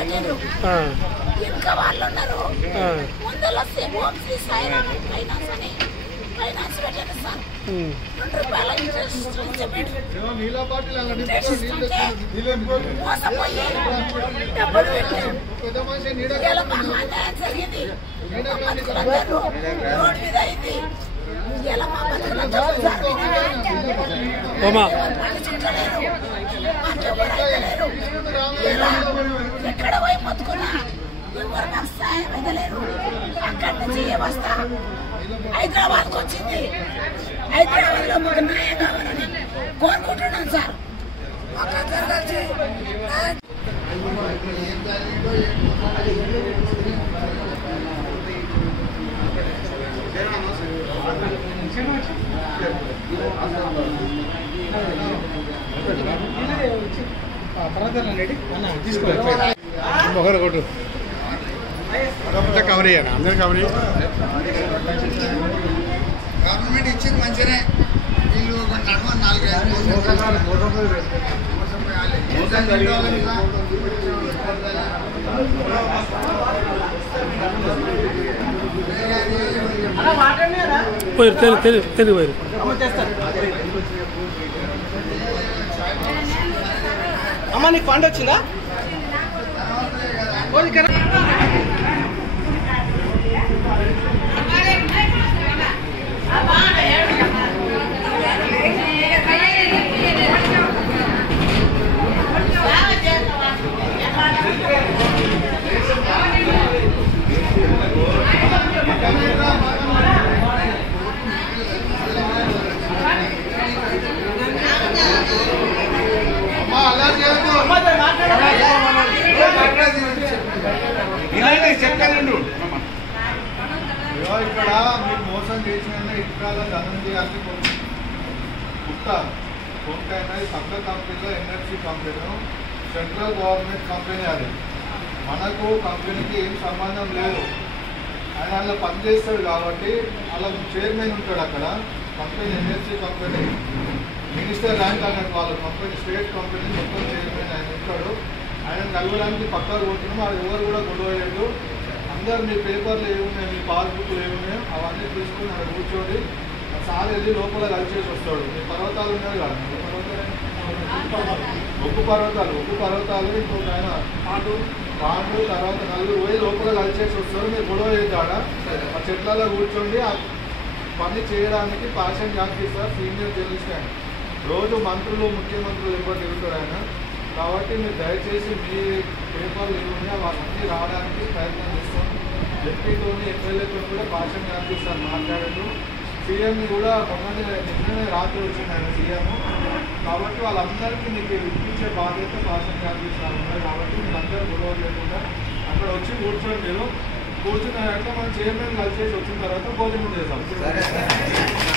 పెట్టిండ్రు ఇంకా వాళ్ళు ఉన్నారు ముందర ఫైనాన్స్ అని ఫైనాన్స్ పెట్టండి సార్ ₹2 ఇంట్రెస్ట్ మోసపోయి డబ్బులు పెట్టారు జరిగింది రోడ్ మీద అయింది ఎక్కడ పోయి మొత్తుకున్నా ఎవరు నాకు సాయం ఇవ్వలేరు అక్కడి నుంచి వస్తా హైదరాబాద్కి వచ్చింది హైదరాబాద్ లో మాకు న్యాయం కావాలని కోరుకుంటున్నాను సార్ ఒకరు కొట్టు కవర్ చేయండి అందరు కవర్ గవర్నమెంట్ ఇచ్చింది మంచిగానే వీళ్ళు నడవ 4-5 తెలుగు పోయి అమ్మ నీకు ఫండ్ వచ్చిందా ఇక్కడ మీరు మోసం చేసిన ఇట్రాల ధనంజయాన్ని కొంత అనేది సొంత కంపెనీలో NFC company central government company అది మనకు కంపెనీకి ఏం సంబంధం లేదు ఆయన అలా పనిచేస్తాడు కాబట్టి అలా చైర్మన్ ఉంటాడు అక్కడ company NFC company minister rank అన్నట్టు వాళ్ళ కంపెనీ స్టేట్ కంపెనీ మొత్తం చైర్మన్ ఆయన ఉంటాడు ఆయన కలవడానికి పక్కకు పోతున్నాము అది ఎవరు కూడా గొడవలేదు అందరు మీ పేపర్లు ఏమున్నాయి మీ పాస్బుక్లు ఏమున్నాయో అవన్నీ తీసుకుని అక్కడ కూర్చోండి సార్ వెళ్ళి లోపల కలిసేసి వస్తాడు మీ పర్వతాలు ఉన్నాయి కదా ఒగ్గు పర్వతాలు ఇంకొక ఆయన పాండు తర్వాత నలుగురు పోయి లోపల కలిసేసి వస్తారు మీరు గొడవ చేద్దాడ ఆ చెట్లలో కూర్చోండి ఆ పని చేయడానికి పాషన్ జాస్తి సార్ సీనియర్ జర్నలిస్ట్ ఆయన రోజు మంత్రులు ముఖ్యమంత్రులు ఎవరు తిరుగుతారు ఆయన కాబట్టి మీరు దయచేసి మీ పేపర్లు ఏమున్నాయో అవన్నీ రావడానికి ప్రయత్నం చేస్తాం ఎంపీతో ఎమ్మెల్యేతో కూడా పాషన్ జాస్తి సార్ మాట్లాడారు సీఎంని కూడా నిన్ననే రాత్రి వచ్చింది ఆయన సీఎం కాబట్టి వాళ్ళందరికీ మీకు ఇప్పించే బాధ్యత పాషన్ జాస్తి సార్ ఉన్నారు కాబట్టి మీరందరూ గొడవ లేకుండా అక్కడ వచ్చి కూర్చొని మీరు కూర్చున్న వెంటనే మనం చైర్మన్ కలిసేసి వచ్చిన తర్వాత భోజనం చేస్తాం